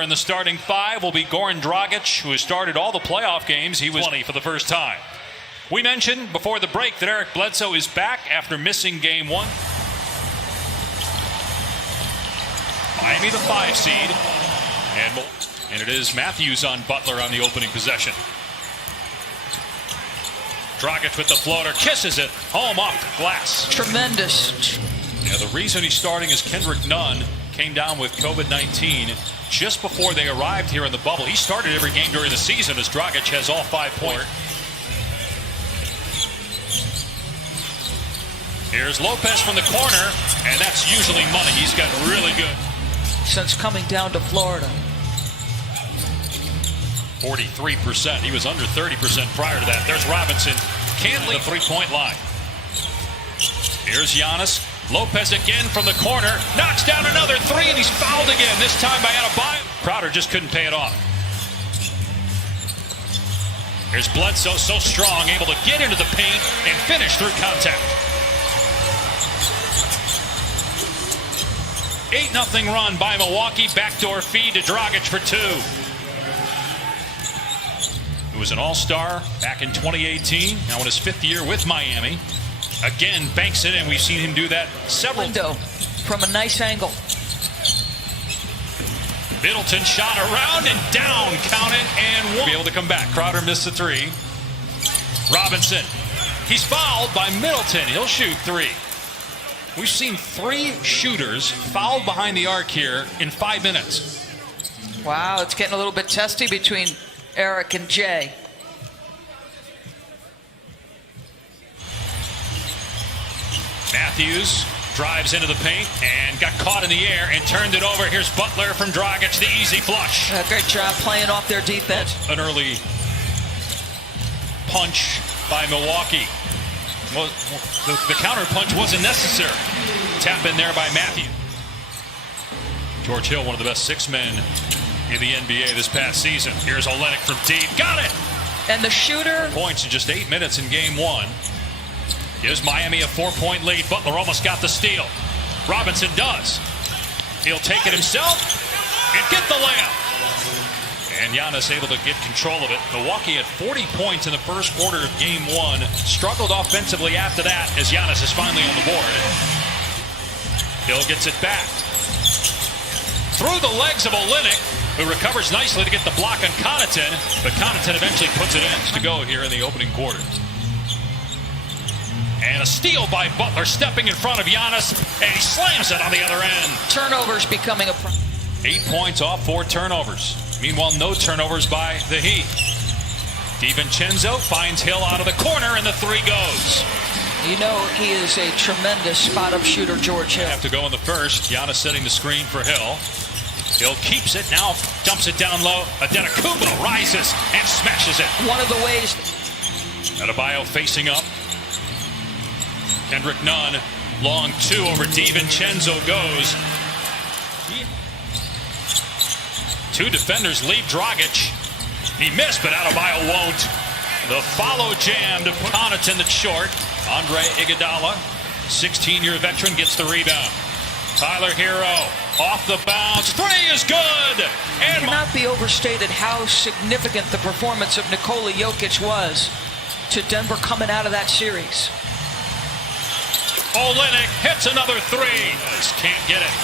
In the starting five will be Goran Dragic, who has started all the playoff games. He was 20 for the first time. We mentioned before the break that Eric Bledsoe is back after missing game one. Miami the 5 seed. And it is Matthews on Butler on the opening possession. Dragic with the floater, kisses it home off the glass. Tremendous. Yeah, the reason he's starting is Kendrick Nunn came down with COVID-19 just before they arrived here in the bubble. He started every game during the season as Dragic has all 5 points. Here's Lopez from the corner, and that's usually money. He's got really good. Since coming down to Florida. 43%. He was under 30% prior to that. There's Robinson. Can't leave the three-point line. Here's Giannis. Lopez again from the corner. Knocks down another three, and he's fouled again. This time by Adebayo. Crowder just couldn't pay it off. Here's Bledsoe, so strong, able to get into the paint and finish through contact. 8-0 run by Milwaukee. Backdoor feed to Dragic for 2. He was an all-star back in 2018, now in his 5th year with Miami. Again, banks it in. We've seen him do that several times. From a nice angle. Middleton shot around and down, count it, and one. Be able to come back. Crowder missed the 3. Robinson, he's fouled by Middleton. He'll shoot 3. We've seen 3 shooters fouled behind the arc here in 5 minutes. Wow, it's getting a little bit testy between Eric and Jay. Matthews drives into the paint and got caught in the air and turned it over. Here's Butler from Dragic, the easy flush. Great job playing off their defense. An early punch by Milwaukee. Well, the counter punch wasn't necessary. Tap in there by Matthews. George Hill, one of the best 6 men in the NBA this past season. Here's Olynyk from deep. Got it! And the shooter. Points in just 8 minutes in game 1. Gives Miami a 4-point lead. Butler almost got the steal. Robinson does. He'll take it himself and get the layup. And Giannis able to get control of it. Milwaukee had 40 points in the first quarter of game 1. Struggled offensively after that as Giannis is finally on the board. Hill gets it back. Through the legs of Olynyk, who recovers nicely to get the block on Connaughton. But Connaughton eventually puts it in to go here in the opening quarter. And a steal by Butler, stepping in front of Giannis, and he slams it on the other end. Turnovers becoming a problem. 8 points off 4 turnovers. Meanwhile, no turnovers by the Heat. DiVincenzo finds Hill out of the corner, and the 3 goes. You know he is a tremendous spot-up shooter, George Hill. Have to go in the first. Giannis setting the screen for Hill. Hill keeps it, now dumps it down low. Adetokounmpo rises and smashes it. One of the ways. Adebayo facing up. Kendrick Nunn, long 2 over DiVincenzo goes. 2 defenders leave Dragic. He missed, but Adebayo won't. The follow jam to Connaughton that's short. Andre Iguodala, 16-year veteran, gets the rebound. Tyler Hero off the bounce. 3 is good. And it cannot be overstated how significant the performance of Nikola Jokic was to Denver coming out of that series. Olynyk hits another 3. Just can't get it.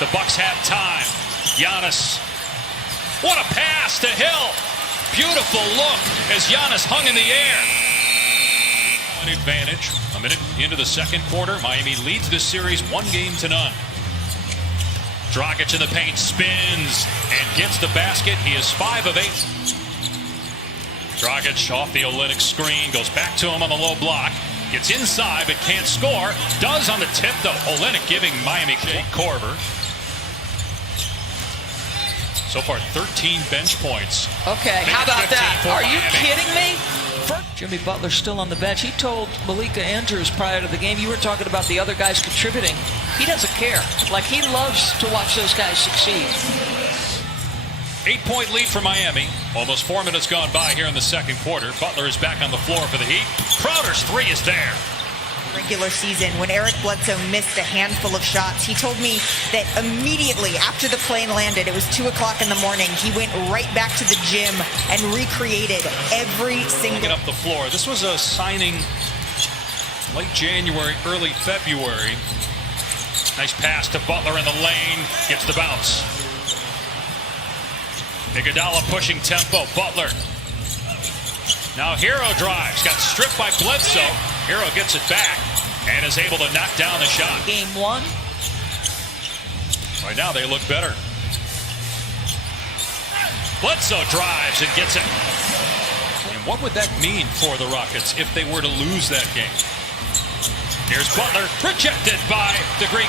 The Bucks have time. Giannis. What a pass to Hill. Beautiful look as Giannis hung in the air. An advantage. A minute into the second quarter. Miami leads this series 1-0. Dragic in the paint, spins and gets the basket. He is 5 of 8. Dragic off the Olynyk screen. Goes back to him on the low block. Gets inside but can't score. Does on the tip though. Olynyk giving Miami Jake Corver. So far 13 bench points. Okay, how about that? Are you kidding me? Jimmy Butler still on the bench. He told Malika Andrews prior to the game, you were talking about the other guys contributing. He doesn't care. Like, he loves to watch those guys succeed. 8-point lead for Miami. Almost 4 minutes gone by here in the second quarter. Butler is back on the floor for the Heat. Crowder's 3 is there. Regular season, when Eric Bledsoe missed a handful of shots, he told me that immediately after the plane landed, it was 2 o'clock in the morning, he went right back to the gym and recreated every single... Get up the floor. This was a signing late January, early February. Nice pass to Butler in the lane. Gets the bounce. Iguodala pushing tempo. Butler. Now Hero drives. Got stripped by Bledsoe. Hero gets it back and is able to knock down the shot. Game one. Right now they look better. Bledsoe drives and gets it. And what would that mean for the Rockets if they were to lose that game? Here's Butler, rejected by the Greek.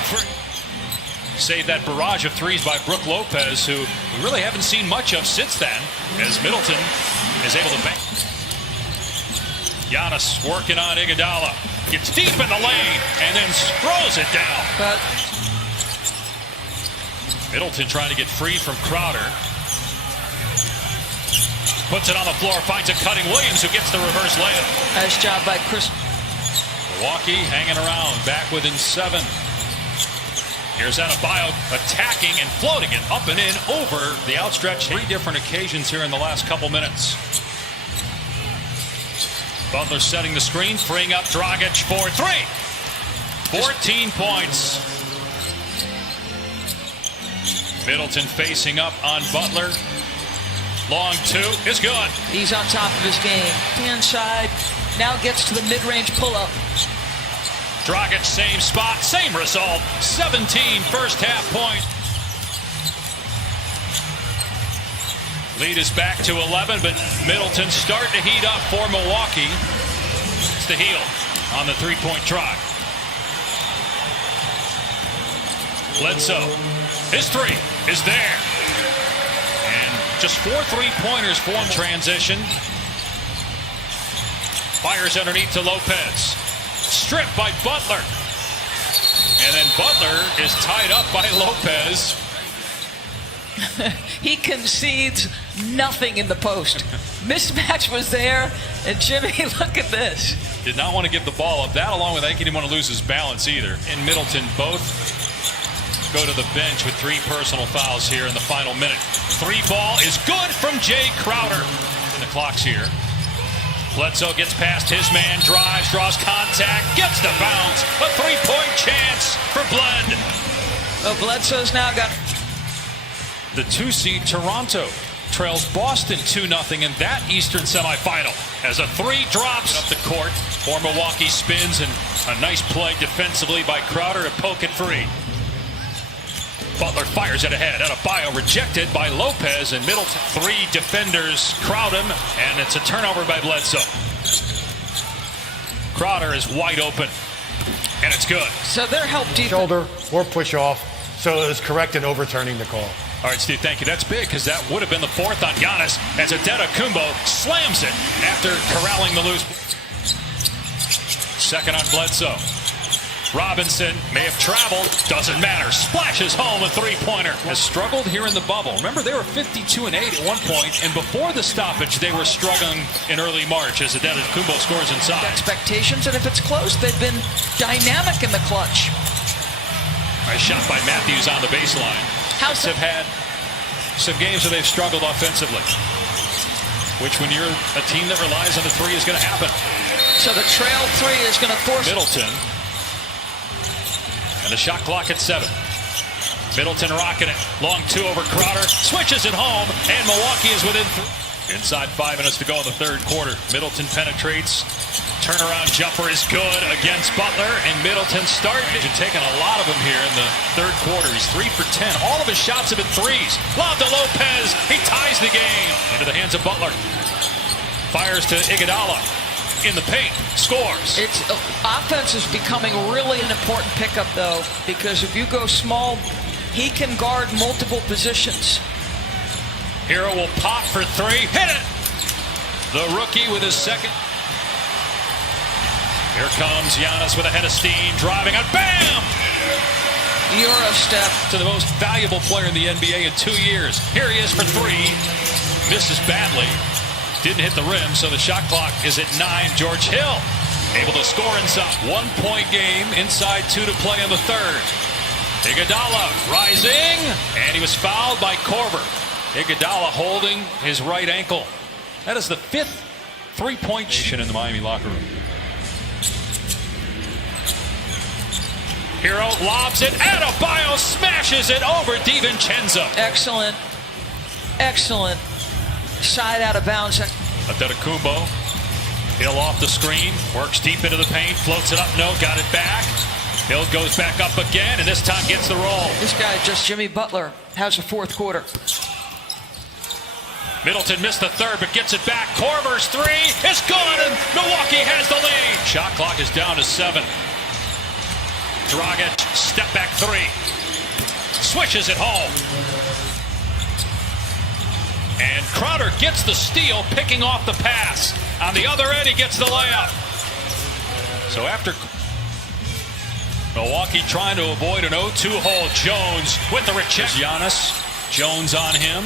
Save that barrage of threes by Brook Lopez, who we really haven't seen much of since then, as Middleton is able to bank. Giannis working on Iguodala. Gets deep in the lane and then throws it down. But Middleton trying to get free from Crowder. Puts it on the floor, finds a cutting Williams, who gets the reverse layup. nice job by Chris. Milwaukee hanging around, back within 7. Here's Adebayo attacking and floating it up and in over the outstretched. 3 different occasions here in the last couple minutes. Butler setting the screen, freeing up Dragic for 3. 14 points. Middleton facing up on Butler. Long 2 is good. He's on top of his game. Inside, now gets to the mid-range pull-up. Dragic, same spot, same result. 17 first half points. Lead is back to 11, but Middleton starting to heat up for Milwaukee. It's the heel on the 3-point try. Bledsoe, his 3 is there. And just 4 3-pointers for him. Transition. Fires underneath to Lopez. Stripped by Butler. And then Butler is tied up by Lopez. He concedes nothing in the post. Mismatch was there, and Jimmy, look at this. Did not want to give the ball up. That, along with, I think he didn't want to lose his balance either. And Middleton both go to the bench with 3 personal fouls here in the final minute. 3 ball is good from Jay Crowder. And the clock's here. Bledsoe gets past his man, drives, draws contact, gets the bounce. A 3-point chance for Bled. Well, Bledsoe's now got... The 2-seed Toronto trails Boston 2-0 in that Eastern semifinal as a 3 drops up the court for Milwaukee. Spins, and a nice play defensively by Crowder to poke it free. Butler fires it ahead. Adebayo rejected by Lopez, and Middleton. 3 defenders crowd him, and it's a turnover by Bledsoe. Crowder is wide open, and it's good. So their help defense. Shoulder or push off, so it was correct in overturning the call. All right, Steve, thank you. That's big, because that would have been the 4th on Giannis as Antetokounmpo slams it after corralling the loose. 2nd on Bledsoe. Robinson may have traveled, doesn't matter. Splashes home a 3-pointer. Has struggled here in the bubble. Remember, they were 52-8 at one point, and before the stoppage, they were struggling in early March as Antetokounmpo scores inside. Expectations, and if it's close, they've been dynamic in the clutch. Nice shot by Matthews on the baseline. Bucks have had some games where they've struggled offensively, which, when you're a team that relies on the 3, is going to happen. So the trail 3 is going to force Middleton. And the shot clock at 7. Middleton rocking it. Long 2 over Crowder. Switches it home, and Milwaukee is within 3. Inside 5 minutes to go in the 3rd quarter. Middleton penetrates. Turnaround jumper is good against Butler, and Middleton started and taking a lot of them here in the 3rd quarter. He's 3 for 10. All of his shots have been 3s. Lob to Lopez. He ties the game into the hands of Butler. Fires to Iguodala. In the paint, scores. It's offense is becoming really an important pickup, though, because if you go small, he can guard multiple positions. Hero will pop for 3. Hit it! The rookie with his 2nd. Here comes Giannis with a head of steam, driving and bam! Euro step to the most valuable player in the NBA in 2 years. Here he is for 3. Misses badly. Didn't hit the rim, so the shot clock is at 9. George Hill able to score inside. 1 point game, inside 2 to play in the third. Iguodala rising, and he was fouled by Korver. Iguodala holding his right ankle. That is the 5th three-point in the Miami locker room. Hero lobs it. Adebayo smashes it over DiVincenzo. Excellent. Excellent. Side out of bounds. Antetokounmpo. Hill off the screen. Works deep into the paint. Floats it up. No. Got it back. Hill goes back up again, and this time gets the roll. This guy, just Jimmy Butler, has a fourth quarter. Middleton missed the third, but gets it back. Korver's three is good, and Milwaukee has the lead. Shot clock is down to 7. Dragic, step back three. Swishes it home. And Crowder gets the steal, picking off the pass. On the other end, he gets the layup. So after Milwaukee trying to avoid an 0-2 hole, Jones with the recheck. Giannis, Jones on him.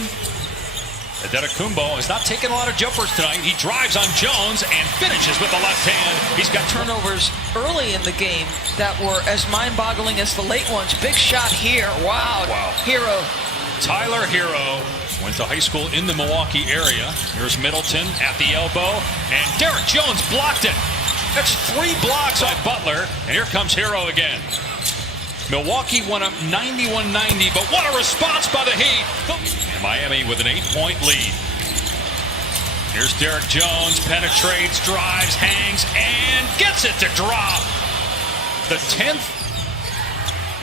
Antetokounmpo is not taking a lot of jumpers tonight. He drives on Jones and finishes with the left hand. He's got turnovers early in the game that were as mind-boggling as the late ones. Big shot here. Wow. Hero. Tyler Hero went to high school in the Milwaukee area. Here's Middleton at the elbow, and Derek Jones blocked it. That's 3 blocks by Butler, and here comes Hero again. Milwaukee went up 91-90, but what a response by the Heat. And Miami with an 8-point lead. Here's Derek Jones, penetrates, drives, hangs, and gets it to drop. The 10th.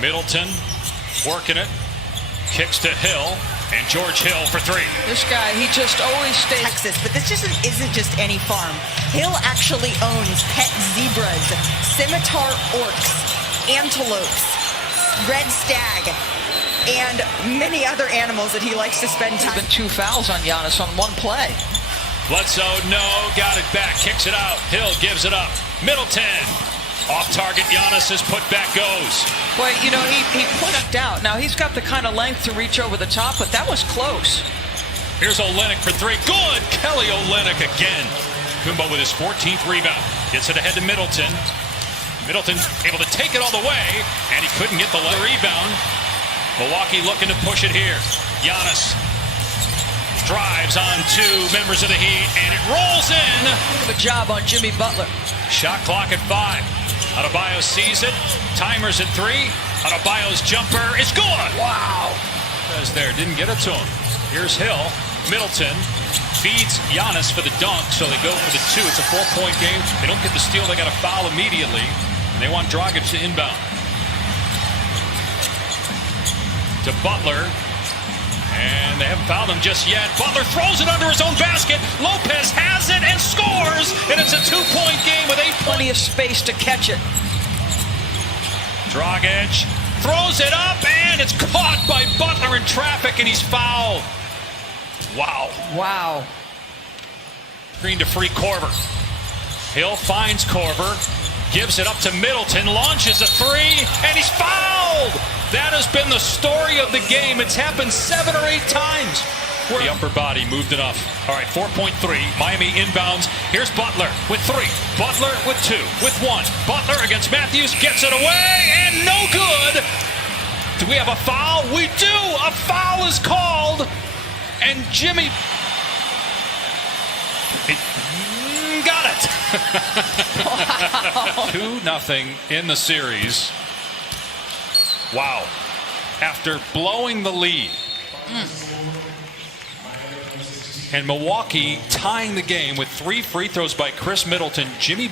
Middleton working it, kicks to Hill, and George Hill for 3. This guy, he just always stays. Texas, but this just isn't just any farm. Hill actually owns pet zebras, scimitar orcs, antelopes, red stag, and many other animals that he likes to spend time. Been 2 fouls on Giannis on 1 play. Bledsoe, no, got it back, kicks it out. Hill gives it up. Middleton, off target. Giannis's putback goes. Well, you know, he put it out. Now he's got the kind of length to reach over the top, but that was close. Here's Olynyk for 3. Good, Kelly Olynyk again. Kumbo with his 14th rebound. Gets it ahead to Middleton. Middleton able to take it all the way, and he couldn't get the rebound. Milwaukee looking to push it here. Giannis drives on 2 members of the Heat, and it rolls in. Good job on Jimmy Butler. Shot clock at 5. Adebayo sees it. Timer's at 3. Adebayo's jumper is good. Wow. There, didn't get it to him. Here's Hill. Middleton feeds Giannis for the dunk, so they go for the 2. It's a 4-point game. They don't get the steal. They got a foul immediately. And they want Dragic to inbound. To Butler. And they haven't fouled him just yet. Butler throws it under his own basket. Lopez has it and scores. And it's a 2-point game with 8 Plenty of space to catch it. Dragic throws it up, and it's caught by Butler in traffic, and he's fouled. Wow. Wow. Green to free Korver. Hill finds Korver, gives it up to Middleton, launches a 3, and he's fouled. That has been the story of the game. It's happened 7 or 8 times. The upper body moved enough. All right, 4.3. Miami inbounds. Here's Butler with 3. Butler with 2. With 1. Butler against Matthews. Gets it away, and no good. Do we have a foul? We do. A foul is called. And Jimmy got it. Wow. 2-0 in the series. Wow. After blowing the lead. And Milwaukee tying the game with 3 free throws by Chris Middleton. Jimmy